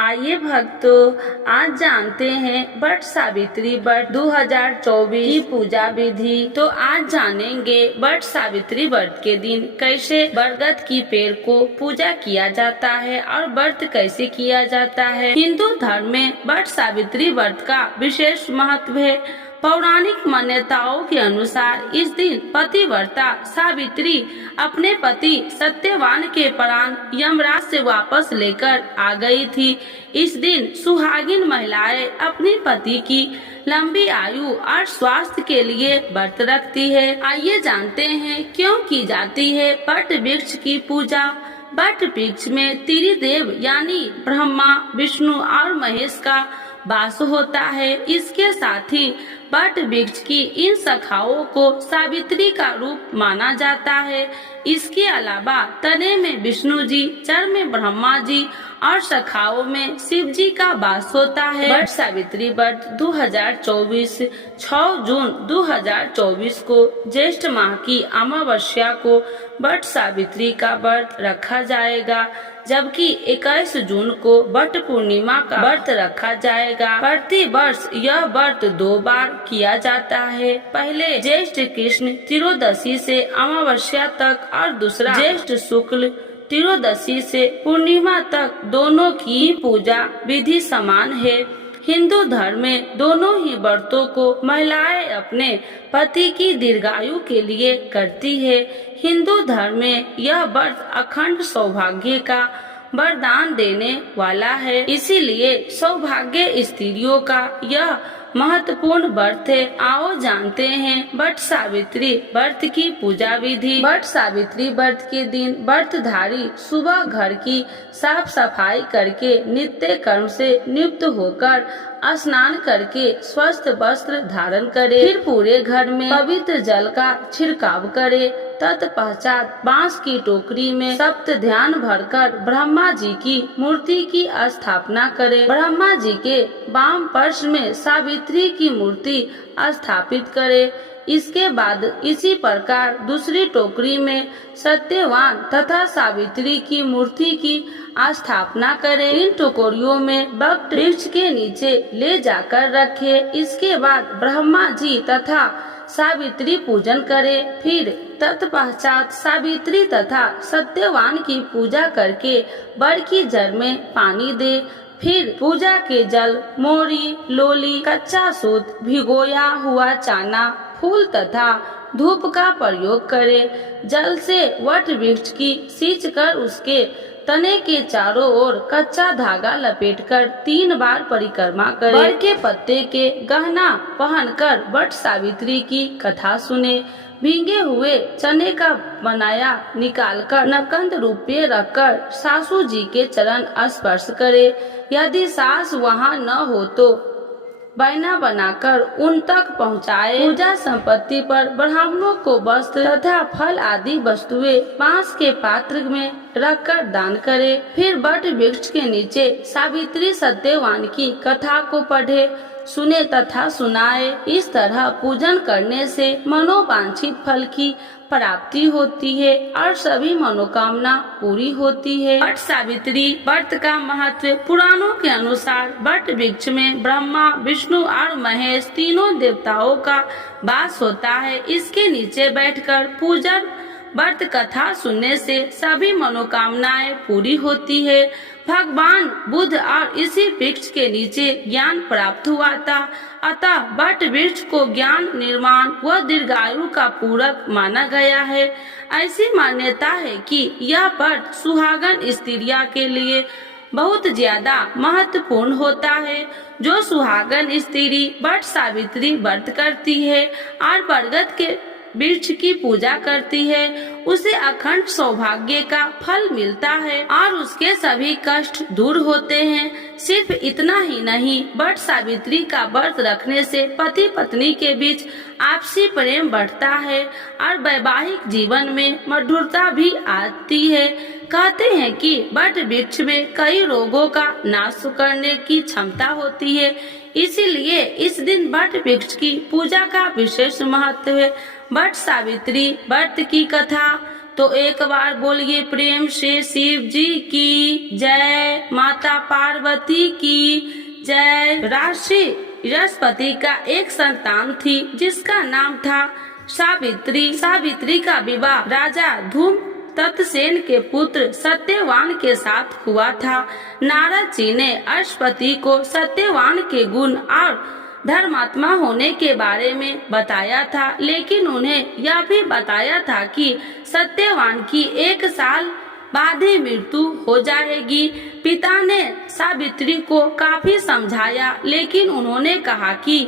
आइए भक्तों, आज जानते हैं वट सावित्री व्रत 2024 की पूजा विधि। तो आज जानेंगे वट सावित्री व्रत के दिन कैसे बरगद की पेड़ को पूजा किया जाता है और व्रत कैसे किया जाता है। हिंदू धर्म में वट सावित्री व्रत का विशेष महत्व है। पौराणिक मान्यताओं के अनुसार इस दिन पतिव्रता सावित्री अपने पति सत्यवान के प्राण यमराज से वापस लेकर आ गई थी। इस दिन सुहागिन महिलाएं अपने पति की लंबी आयु और स्वास्थ्य के लिए व्रत रखती है। आइए जानते हैं क्यों की जाती है वट वृक्ष की पूजा। वट वृक्ष में त्रिदेव यानी ब्रह्मा, विष्णु और महेश का वास होता है। इसके साथ ही वट वृक्ष की इन शाखाओं को सावित्री का रूप माना जाता है। इसके अलावा तने में विष्णु जी, जड़ में ब्रह्मा जी और शाखाओं में शिव जी का वास होता है। वट सावित्री व्रत 2024 6 जून 2024 को ज्येष्ठ माह की अमावस्या को वट सावित्री का व्रत रखा जाएगा, जबकि 21 जून को वट पूर्णिमा का व्रत रखा जाएगा। प्रति वर्ष यह व्रत 2 बार किया जाता है। पहले ज्येष्ठ कृष्ण त्रयोदशी से अमावस्या तक और दूसरा ज्येष्ठ शुक्ल त्रयोदशी से पूर्णिमा तक। दोनों की पूजा विधि समान है। हिंदू धर्म में दोनों ही व्रतों को महिलाएं अपने पति की दीर्घायु के लिए करती है। हिंदू धर्म में यह व्रत अखंड सौभाग्य का वरदान देने वाला है, इसीलिए सौभाग्य स्त्रियों का यह महत्वपूर्ण व्रत है। आओ जानते हैं वट सावित्री व्रत की पूजा विधि। वट सावित्री व्रत के दिन व्रतधारी सुबह घर की साफ सफाई करके नित्य कर्म से नियुक्त होकर स्नान करके स्वस्थ वस्त्र धारण करे। फिर पूरे घर में पवित्र जल का छिड़काव करे। तत्पश्चात बांस की टोकरी में सप्त ध्यान भरकर ब्रह्मा जी की मूर्ति की स्थापना करे। ब्रह्मा जी के वाम पार्श्व में सावित्री की मूर्ति स्थापित करे। इसके बाद इसी प्रकार दूसरी टोकरी में सत्यवान तथा सावित्री की मूर्ति की स्थापना करे। इन टोकरियों में वट वृक्ष के नीचे ले जाकर रखे। इसके बाद ब्रह्मा जी तथा सावित्री पूजन करे। फिर तत्पश्चात सावित्री तथा सत्यवान की पूजा करके वर की जड़ में पानी दे। फिर पूजा के जल, मोरी, लोली, कच्चा सूत, भिगोया हुआ चना, फूल तथा धूप का प्रयोग करे। जल से वट वृक्ष की सींच कर उसके तने के चारों ओर कच्चा धागा लपेटकर 3 बार परिक्रमा करे। वर के पत्ते के गहना पहनकर वट सावित्री की कथा सुने। भीगे हुए चने का बनाया निकालकर नकंद रुपये रखकर सासू जी के चरण स्पर्श करे। यदि सास वहाँ न हो तो बैना बनाकर उन तक पहुँचाए। पूजा संपत्ति पर ब्राह्मणों को वस्त्र तथा फल आदि वस्तुएं बांस के पात्र में रखकर दान करे। फिर वट वृक्ष के नीचे सावित्री सत्यवान की कथा को पढ़े, सुने तथा सुनाए। इस तरह पूजन करने से मनोवांछित फल की प्राप्ति होती है और सभी मनोकामना पूरी होती है। वट सावित्री व्रत का महत्व। पुराणों के अनुसार वट वृक्ष में ब्रह्मा, विष्णु और महेश तीनों देवताओं का वास होता है। इसके नीचे बैठकर पूजन व्रत कथा सुनने से सभी मनोकामनाएं पूरी होती है। भगवान बुद्ध और इसी वृक्ष के नीचे ज्ञान प्राप्त हुआ था, अतः वट वृक्ष को ज्ञान, निर्माण व दीर्घायु का पूरक माना गया है। ऐसी मान्यता है कि यह व्रत सुहागन स्त्रियों के लिए बहुत ज्यादा महत्वपूर्ण होता है। जो सुहागन स्त्री वट सावित्री व्रत करती है और बरगद के वृक्ष की पूजा करती है, उसे अखंड सौभाग्य का फल मिलता है और उसके सभी कष्ट दूर होते हैं। सिर्फ इतना ही नहीं, वट सावित्री का व्रत रखने से पति पत्नी के बीच आपसी प्रेम बढ़ता है और वैवाहिक जीवन में मधुरता भी आती है। कहते हैं कि वट वृक्ष में कई रोगों का नाश करने की क्षमता होती है, इसीलिए इस दिन वट वृक्ष की पूजा का विशेष महत्व है। वट सावित्री व्रत की कथा। तो एक बार बोलिए प्रेम से शिव जी की जय, माता पार्वती की जय। राशि बृहस्पति का एक संतान थी जिसका नाम था सावित्री। सावित्री का विवाह राजा धूम तत्सेन के पुत्र सत्यवान के साथ हुआ था। नारद जी ने बृहस्पति को सत्यवान के गुण और धर्मात्मा होने के बारे में बताया था, लेकिन उन्हें यह भी बताया था कि सत्यवान की 1 साल बाद ही मृत्यु हो जाएगी। पिता ने सावित्री को काफी समझाया, लेकिन उन्होंने कहा कि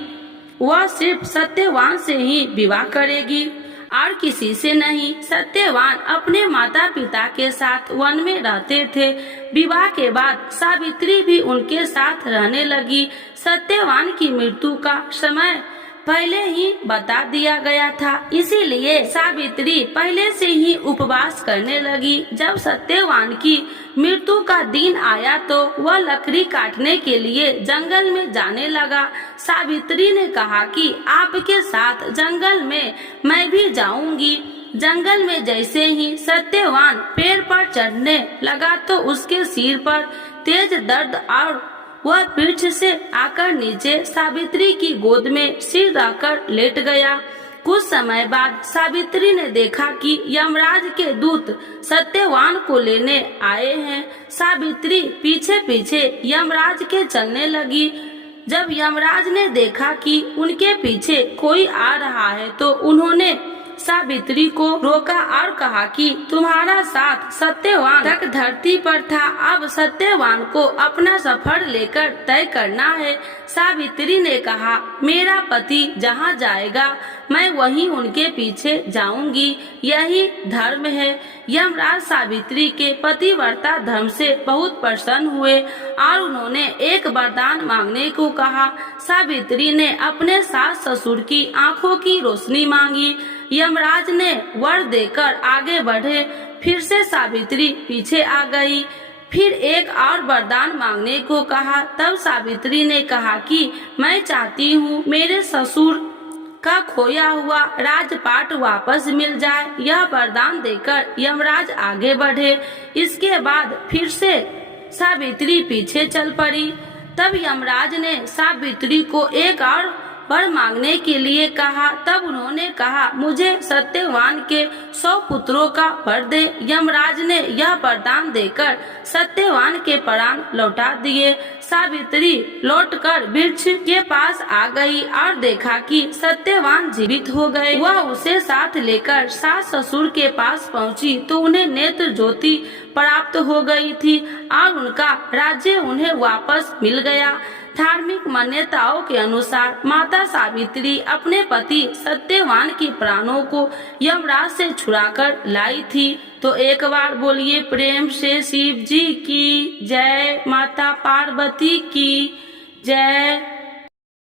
वह सिर्फ सत्यवान से ही विवाह करेगी और किसी से नहीं। सत्यवान अपने माता पिता के साथ वन में रहते थे। विवाह के बाद सावित्री भी उनके साथ रहने लगी। सत्यवान की मृत्यु का समय पहले ही बता दिया गया था, इसीलिए सावित्री पहले से ही उपवास करने लगी। जब सत्यवान की मृत्यु का दिन आया तो वह लकड़ी काटने के लिए जंगल में जाने लगा। सावित्री ने कहा कि आपके साथ जंगल में मैं भी जाऊंगी। जंगल में जैसे ही सत्यवान पेड़ पर चढ़ने लगा तो उसके सिर पर तेज दर्द और वह पीठ से आकर नीचे सावित्री की गोद में सिर रखकर लेट गया। कुछ समय बाद सावित्री ने देखा कि यमराज के दूत सत्यवान को लेने आए हैं। सावित्री पीछे पीछे यमराज के चलने लगी। जब यमराज ने देखा कि उनके पीछे कोई आ रहा है तो उन्होंने सावित्री को रोका और कहा कि तुम्हारा साथ सत्यवान तक धरती पर था, अब सत्यवान को अपना सफर लेकर तय करना है। सावित्री ने कहा, मेरा पति जहाँ जाएगा मैं वहीं उनके पीछे जाऊंगी, यही धर्म है। यमराज सावित्री के पतिव्रता धर्म से बहुत प्रसन्न हुए और उन्होंने एक वरदान मांगने को कहा। सावित्री ने अपने सास ससुर की आंखों की रोशनी मांगी। यमराज ने वर देकर आगे बढ़े, फिर से सावित्री पीछे आ गई। फिर एक और वरदान मांगने को कहा। तब सावित्री ने कहा कि मैं चाहती हूँ मेरे ससुर का खोया हुआ राजपाट वापस मिल जाए। यह वरदान देकर यमराज आगे बढ़े। इसके बाद फिर से सावित्री पीछे चल पड़ी। तब यमराज ने सावित्री को एक और वर मांगने के लिए कहा। तब उन्होंने कहा, मुझे सत्यवान के 100 पुत्रों का वर दे। यमराज ने यह वरदान देकर सत्यवान के प्राण लौटा दिए। सावित्री लौटकर वृक्ष के पास आ गई और देखा कि सत्यवान जीवित हो गए। वह उसे साथ लेकर सास ससुर के पास पहुंची तो उन्हें नेत्र ज्योति प्राप्त हो गई थी और उनका राज्य उन्हें वापस मिल गया। धार्मिक मान्यताओं के अनुसार माता सावित्री अपने पति सत्यवान के प्राणों को यमराज से छुड़ाकर लाई थी। तो एक बार बोलिए प्रेम से शिव जी की जय, माता पार्वती की जय।